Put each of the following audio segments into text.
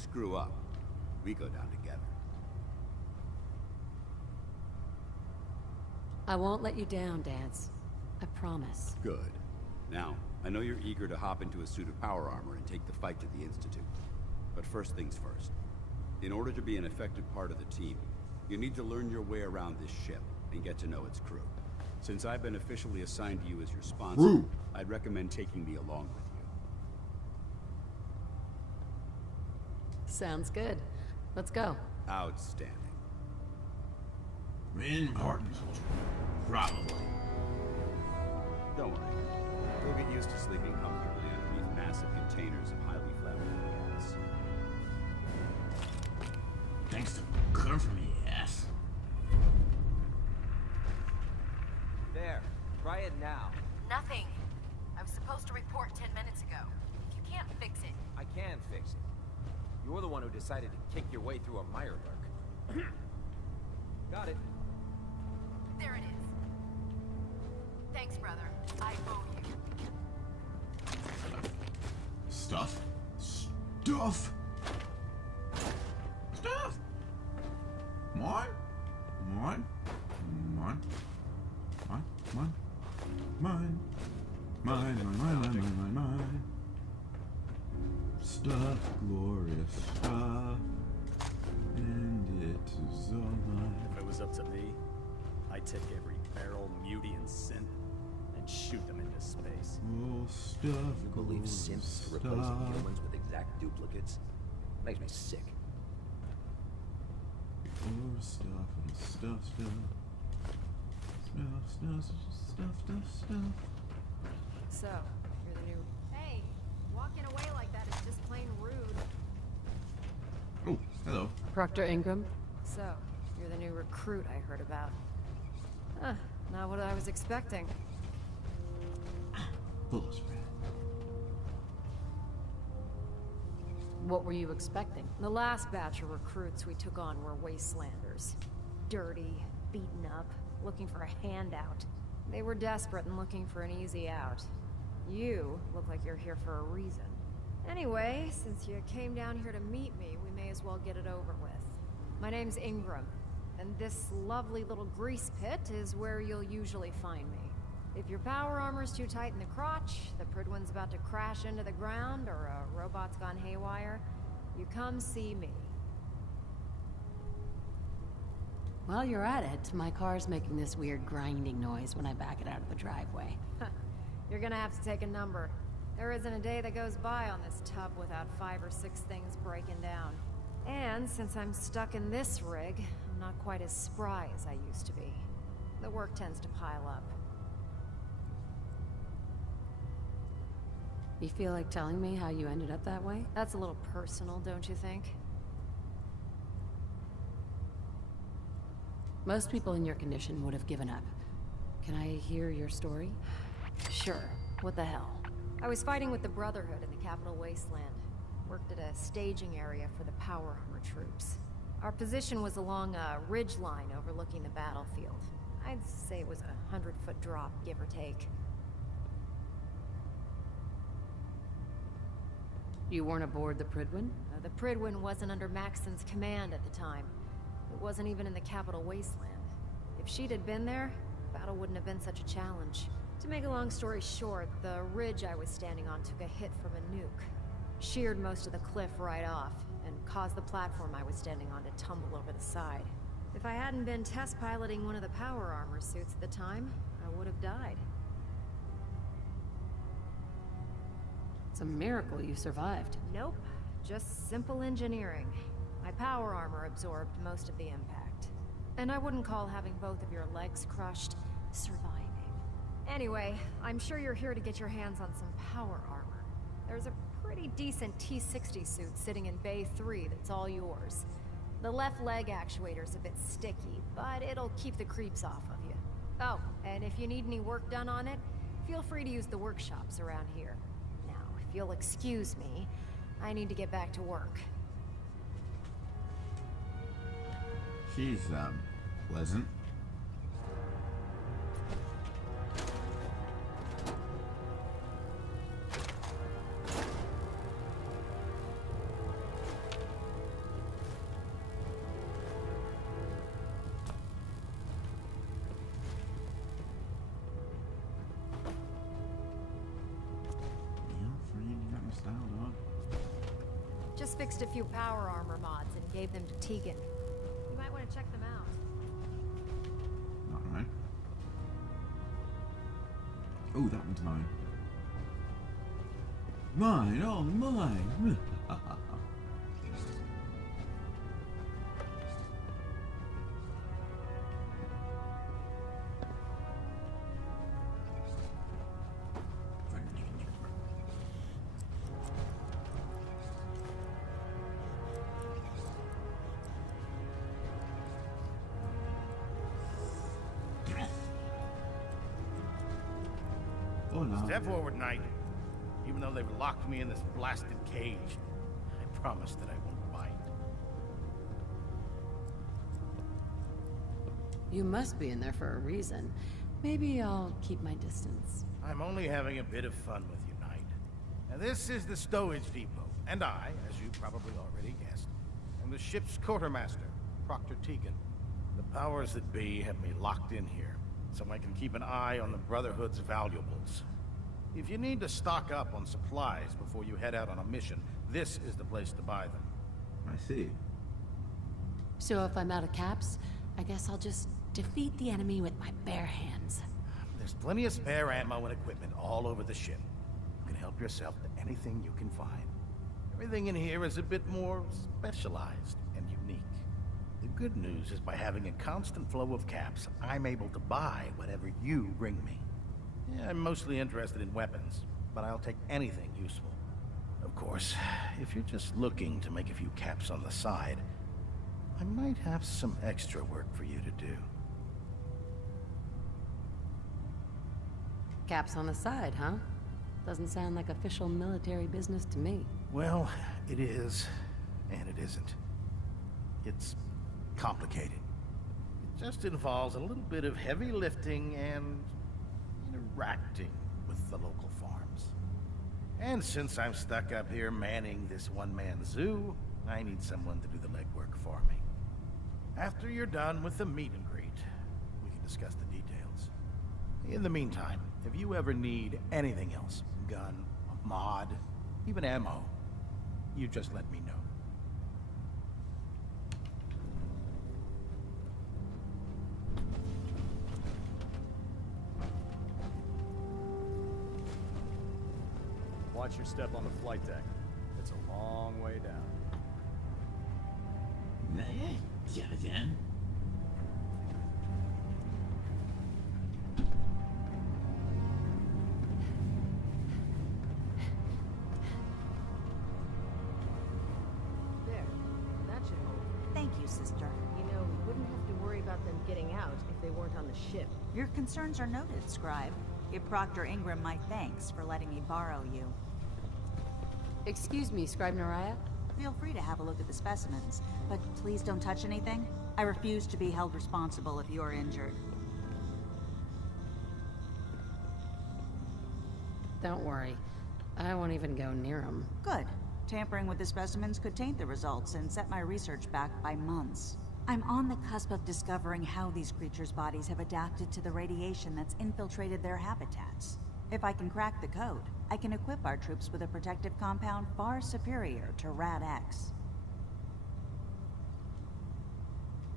screw up, we go down together. I won't let you down, Dance. I promise. Good. Now, I know you're eager to hop into a suit of power armor and take the fight to the Institute. But first things first. In order to be an effective part of the team, you need to learn your way around this ship and get to know its crew. Since I've been officially assigned to you as your sponsor, I'd recommend taking me along with you. Sounds good. Let's go. Outstanding. Important. Probably. Don't worry. You'll get used to sleeping comfortably underneath massive containers of highly flammable gas. Thanks to come from me, ass. There. Try it now. Nothing. I was supposed to report 10 minutes ago. If you can't fix it... I can fix it. You're the one who decided to kick your way through a Mirelurk. Got it. There it is. Thanks, brother. I owe you. Stuff. Stuff. Stuff. Come on. Come on. Come on. Come on. Come on. Mine. Mine. Stuff, glorious stuff. And it is all mine. If it was up to me, I'd take every barrel, mutie, and synth and shoot them into space. Oh, stuff. You believe synths stuff. replacing humans with exact duplicates? Makes me sick. Oh, stuff and stuff. Stuff. So, you're the new... Hey, walking away like that is just plain rude. Oh, hello. Proctor Ingram? So, you're the new recruit I heard about. Huh, not what I was expecting. Bullet spread. What were you expecting? The last batch of recruits we took on were wastelanders. Dirty, beaten up, looking for a handout. They were desperate and looking for an easy out. You look like you're here for a reason. Anyway, since you came down here to meet me, we may as well get it over with. My name's Ingram, and this lovely little grease pit is where you'll usually find me. If your power armor's too tight in the crotch, the Prydwen's about to crash into the ground, or a robot's gone haywire, you come see me. While you're at it, my car's making this weird grinding noise when I back it out of the driveway. You're gonna have to take a number. There isn't a day that goes by on this tub without 5 or 6 things breaking down. And since I'm stuck in this rig, I'm not quite as spry as I used to be. The work tends to pile up. You feel like telling me how you ended up that way? That's a little personal, don't you think? Most people in your condition would have given up. Can I hear your story? Sure. What the hell? I was fighting with the Brotherhood in the Capital Wasteland. Worked at a staging area for the power armor troops. Our position was along a ridge line overlooking the battlefield. I'd say it was a 100-foot drop, give or take. You weren't aboard the Prydwen? The Prydwen wasn't under Maxson's command at the time. It wasn't even in the Capital Wasteland. If she'd had been there, battle wouldn't have been such a challenge. To make a long story short, the ridge I was standing on took a hit from a nuke. Sheared most of the cliff right off, and caused the platform I was standing on to tumble over the side. If I hadn't been test piloting one of the power armor suits at the time, I would have died. It's a miracle you survived. Nope. Just simple engineering. My power armor absorbed most of the impact. And I wouldn't call having both of your legs crushed surviving. Anyway, I'm sure you're here to get your hands on some power armor. There's a pretty decent T-60 suit sitting in Bay 3 that's all yours. The left leg actuator's a bit sticky, but it'll keep the creeps off of you. Oh, and if you need any work done on it, feel free to use the workshops around here. Now, if you'll excuse me, I need to get back to work. She's, pleasant. Just fixed a few power armor mods and gave them to Tegan. You might want to check them out. Alright. Oh, that one's mine. Mine, oh mine! Step forward, Knight. Even though they've locked me in this blasted cage, I promise that I won't bite. You must be in there for a reason. Maybe I'll keep my distance. I'm only having a bit of fun with you, Knight. Now, this is the stowage depot, and I, as you probably already guessed, am the ship's quartermaster, Proctor Tegan. The powers that be have me locked in here, so I can keep an eye on the Brotherhood's valuables. If you need to stock up on supplies before you head out on a mission, this is the place to buy them. I see. So if I'm out of caps, I guess I'll just defeat the enemy with my bare hands. There's plenty of spare ammo and equipment all over the ship. You can help yourself to anything you can find. Everything in here is a bit more specialized and unique. The good news is by having a constant flow of caps, I'm able to buy whatever you bring me. Yeah, I'm mostly interested in weapons, but I'll take anything useful. Of course, if you're just looking to make a few caps on the side, I might have some extra work for you to do. Caps on the side, huh? Doesn't sound like official military business to me. Well, it is, and it isn't. It's complicated. It just involves a little bit of heavy lifting and interacting with the local farms. And since I'm stuck up here manning this one-man zoo, I need someone to do the legwork for me. After you're done with the meet and greet, we can discuss the details. In the meantime, if you ever need anything else, gun, a mod, even ammo, you just let me know. Watch your step on the flight deck. It's a long way down. Yeah, then. There. That should hold. Thank you, sister. You know, we wouldn't have to worry about them getting out if they weren't on the ship. Your concerns are noted, Scribe. Give Proctor Ingram my thanks for letting me borrow you. Excuse me, Scribe Naraya? Feel free to have a look at the specimens, but please don't touch anything. I refuse to be held responsible if you're injured. Don't worry. I won't even go near them. Good. Tampering with the specimens could taint the results and set my research back by months. I'm on the cusp of discovering how these creatures' bodies have adapted to the radiation that's infiltrated their habitats. If I can crack the code, I can equip our troops with a protective compound far superior to Rad-X.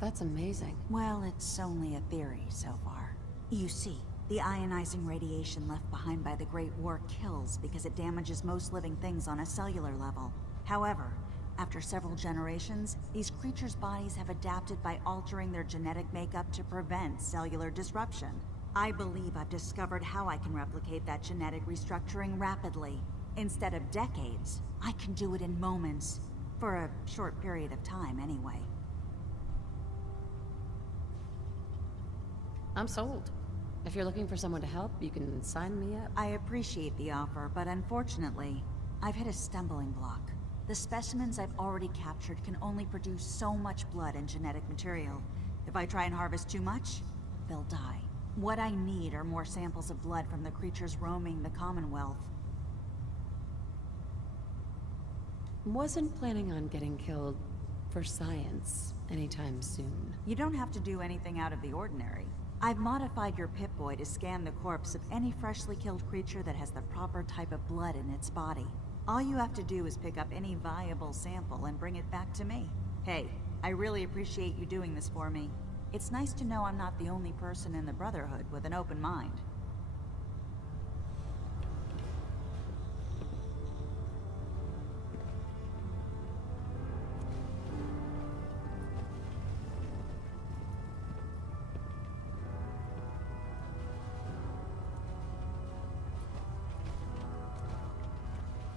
That's amazing. Well, it's only a theory so far. You see, the ionizing radiation left behind by the Great War kills because it damages most living things on a cellular level. However, after several generations, these creatures' bodies have adapted by altering their genetic makeup to prevent cellular disruption. I believe I've discovered how I can replicate that genetic restructuring rapidly. Instead of decades, I can do it in moments. For a short period of time, anyway. I'm sold. If you're looking for someone to help, you can sign me up. I appreciate the offer, but unfortunately, I've hit a stumbling block. The specimens I've already captured can only produce so much blood and genetic material. If I try and harvest too much, they'll die. What I need are more samples of blood from the creatures roaming the Commonwealth. Wasn't planning on getting killed for science anytime soon. You don't have to do anything out of the ordinary. I've modified your Pip-Boy to scan the corpse of any freshly killed creature that has the proper type of blood in its body. All you have to do is pick up any viable sample and bring it back to me. Hey, I really appreciate you doing this for me. It's nice to know I'm not the only person in the Brotherhood with an open mind.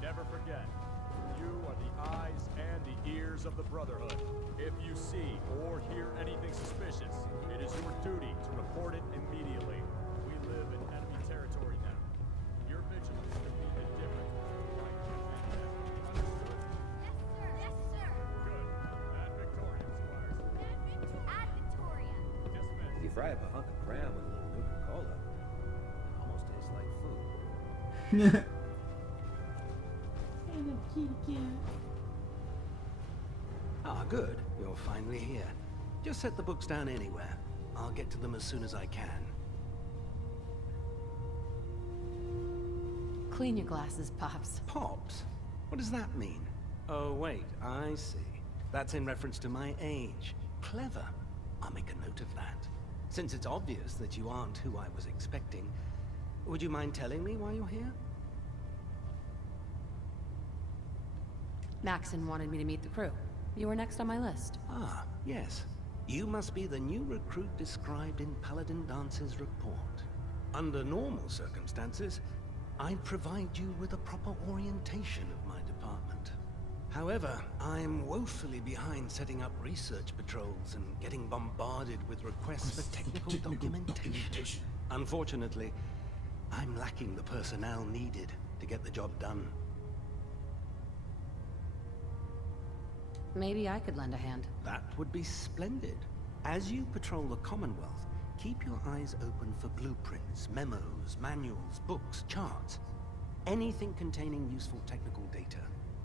Never forget, you are the eyes and the ears of the Brotherhood. If you see or hear anything suspicious, it is your duty to report it immediately. We live in enemy territory now. Your vigilance can be indifferent. Right, understood? Yes, sir. Good. Ad Victoriam, Squires. Ad Victoria. Dismissed. If you fry up a hunk of graham with a little Nuka-Cola, it almost tastes like food. Ah, good. You're finally here. Just set the books down anywhere. I'll get to them as soon as I can. Clean your glasses, Pops. Pops? What does that mean? Oh, wait, I see. That's in reference to my age. Clever. I'll make a note of that. Since it's obvious that you aren't who I was expecting, would you mind telling me why you're here? Maxon wanted me to meet the crew. You were next on my list. Ah, yes. You must be the new recruit described in Paladin Dance's report. Under normal circumstances, I'd provide you with a proper orientation of my department. However, I'm woefully behind setting up research patrols and getting bombarded with requests for technical documentation. Unfortunately, I'm lacking the personnel needed to get the job done. Maybe I could lend a hand. That would be splendid. As you patrol the Commonwealth, keep your eyes open for blueprints, memos, manuals, books, charts. Anything containing useful technical data.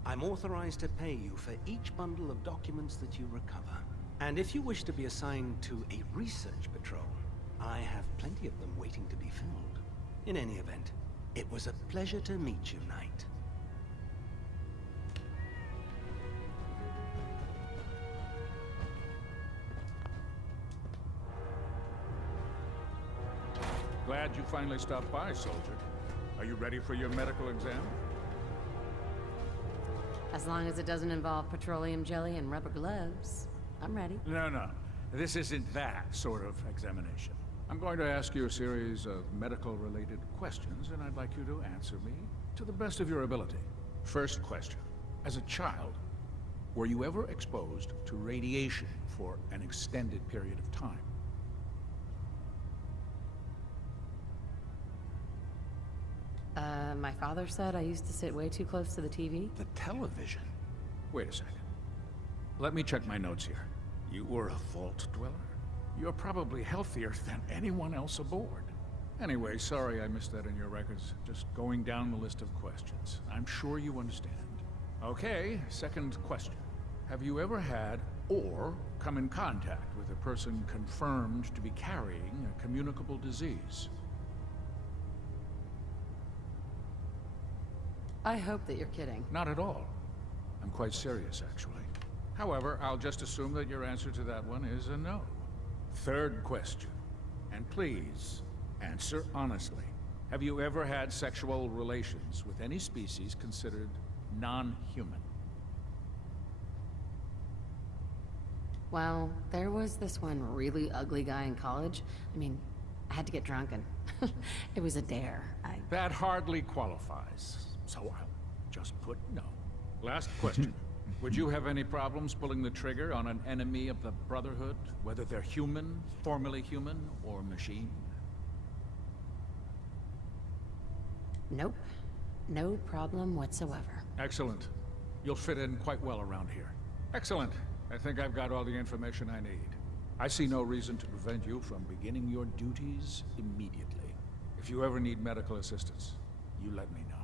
I'm authorized to pay you for each bundle of documents that you recover. And if you wish to be assigned to a research patrol, I have plenty of them waiting to be filled. In any event, it was a pleasure to meet you, Knight. Glad you finally stopped by, soldier. Are you ready for your medical exam? As long as it doesn't involve petroleum jelly and rubber gloves, I'm ready. No. This isn't that sort of examination. I'm going to ask you a series of medical-related questions, and I'd like you to answer me to the best of your ability. First question. As a child, were you ever exposed to radiation for an extended period of time? My father said I used to sit way too close to the TV. The television? Wait a second. Let me check my notes here. You were a vault dweller? You're probably healthier than anyone else aboard. Anyway, sorry I missed that in your records. Just going down the list of questions. I'm sure you understand. Okay, second question. Have you ever had or come in contact with a person confirmed to be carrying a communicable disease? I hope that you're kidding. Not at all. I'm quite serious, actually. However, I'll just assume that your answer to that one is a no. Third question. And please, answer honestly. Have you ever had sexual relations with any species considered non-human? Well, there was this one really ugly guy in college. I mean, I had to get drunk and it was a dare. That hardly qualifies. So I'll just put no. Last question. Would you have any problems pulling the trigger on an enemy of the Brotherhood, whether they're human, formerly human, or machine? Nope. No problem whatsoever. Excellent. You'll fit in quite well around here. Excellent. I think I've got all the information I need. I see no reason to prevent you from beginning your duties immediately. If you ever need medical assistance, you let me know.